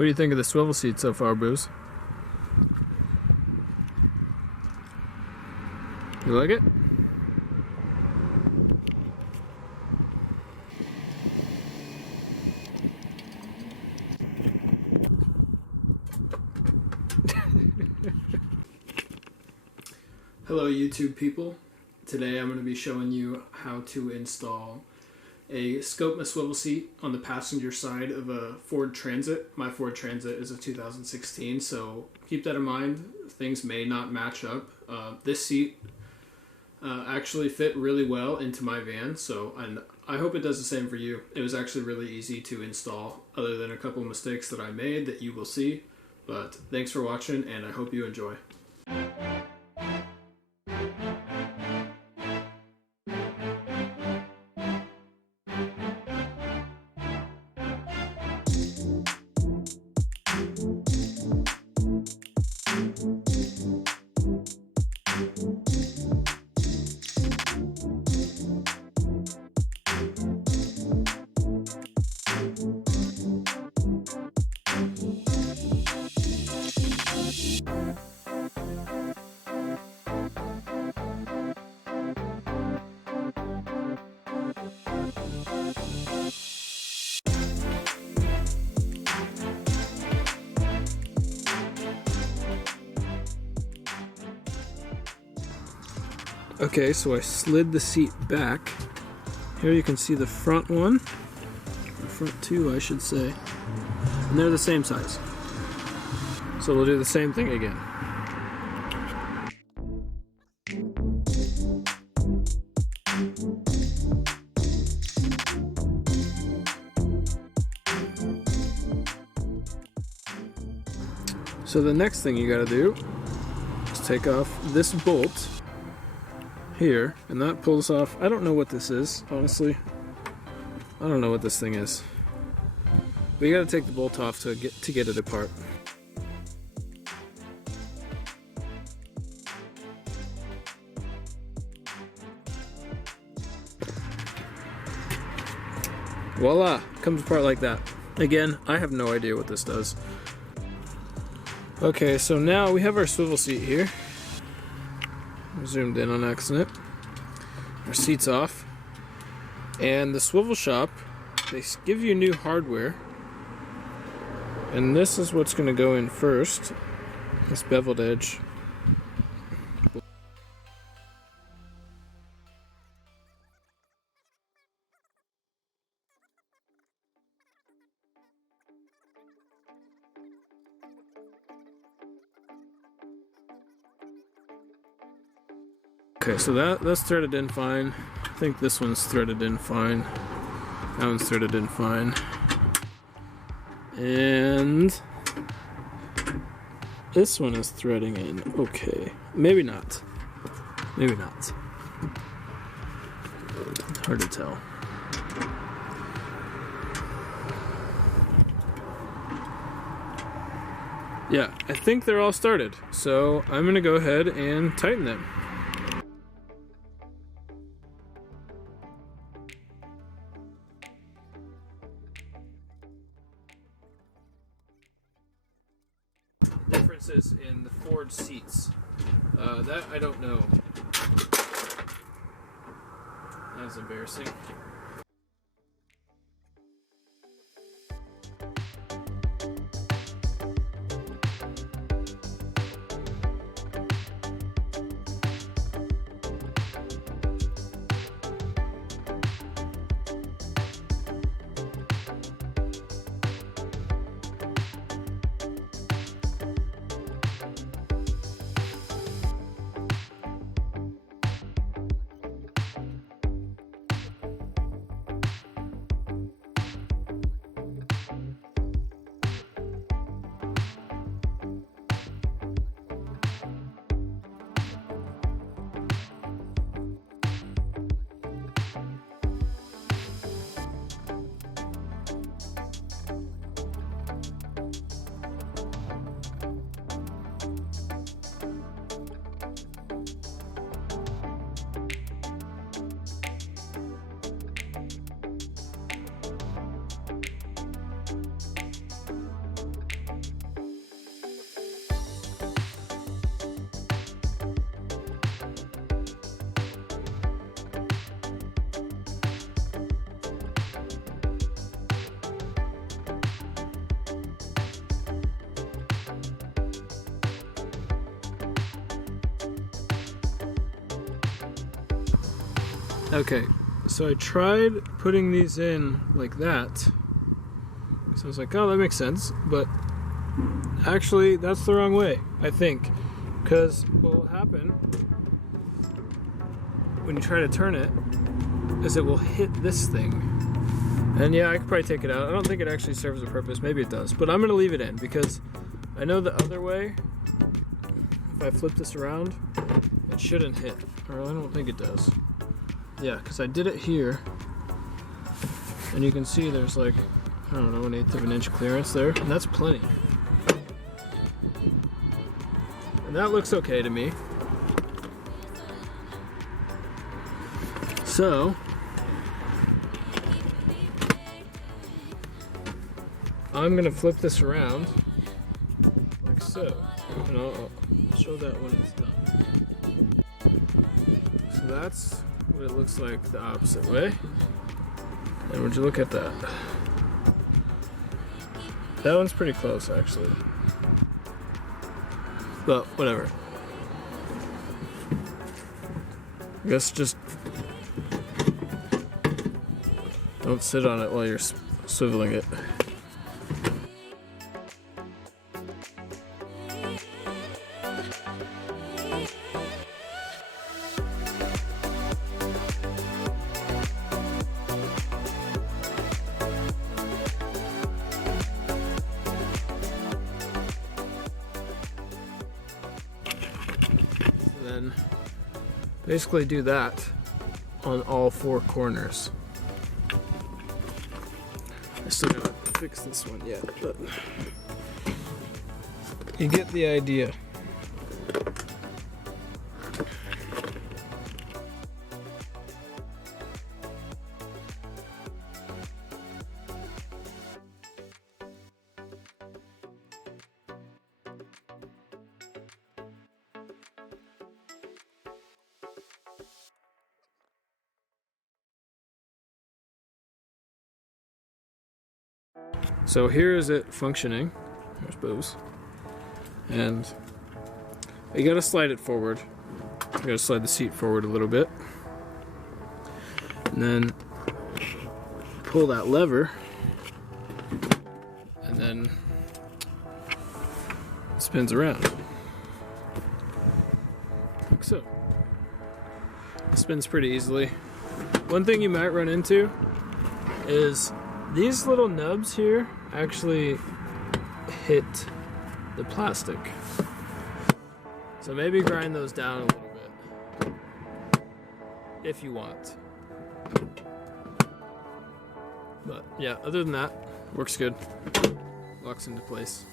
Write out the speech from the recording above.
What do you think of the swivel seat so far, Booze? You like it? Hello YouTube people. Today I'm going to be showing you how to install a Scopema swivel seat on the passenger side of a Ford Transit. My Ford Transit is a 2016, so keep that in mind. Things may not match up. This seat actually fit really well into my van, and I hope it does the same for you. It was actually really easy to install, other than a couple of mistakes that I made that you will see. But thanks for watching, and I hope you enjoy. Okay, so I slid the seat back. Here you can see the front one, the front two I should say, and they're the same size. So we'll do the same thing again. So the next thing you gotta do is take off this bolt here, and that pulls off. I don't know what this is, honestly. I don't know what this thing is. But you gotta take the bolt off to get it apart. Voila! Comes apart like that. Again, I have no idea what this does. Okay, so now we have our swivel seat here. Zoomed in on accident. Our seat's off. And the Swivel Shop, they give you new hardware. And this is what's going to go in first. This beveled edge. Okay, so that's threaded in fine. I think this one's threaded in fine. That one's threaded in fine. And this one is threading in okay. Maybe not. Maybe not. Hard to tell. Yeah, I think they're all started. So I'm gonna go ahead and tighten them. Differences in the Ford seats. That I don't know. That was embarrassing. Okay, so I tried putting these in like that. So I was like, oh, that makes sense. But actually, that's the wrong way, I think. Because what will happen when you try to turn it is it will hit this thing. And yeah, I could probably take it out. I don't think it actually serves a purpose. Maybe it does. But I'm going to leave it in because I know the other way, if I flip this around, it shouldn't hit. Or I don't think it does. Yeah, because I did it here. And you can see there's like, I don't know, 1/8 of an inch clearance there. And that's plenty. And that looks okay to me. So, I'm gonna flip this around like so, and I'll show that when it's done. So that's what it looks like the opposite way. And would you look at that? That one's pretty close actually. But whatever. I guess just don't sit on it while you're swiveling it. Then basically do that on all 4 corners. I still gotta fix this one yet, but you get the idea. So here is it functioning. There's Bose. And you gotta slide it forward. You gotta slide the seat forward a little bit. And then pull that lever. And then it spins around. Like so. It spins pretty easily. One thing you might run into is these little nubs here actually hit the plastic. So maybe grind those down a little bit if you want. But yeah, other than that, works good. Locks into place.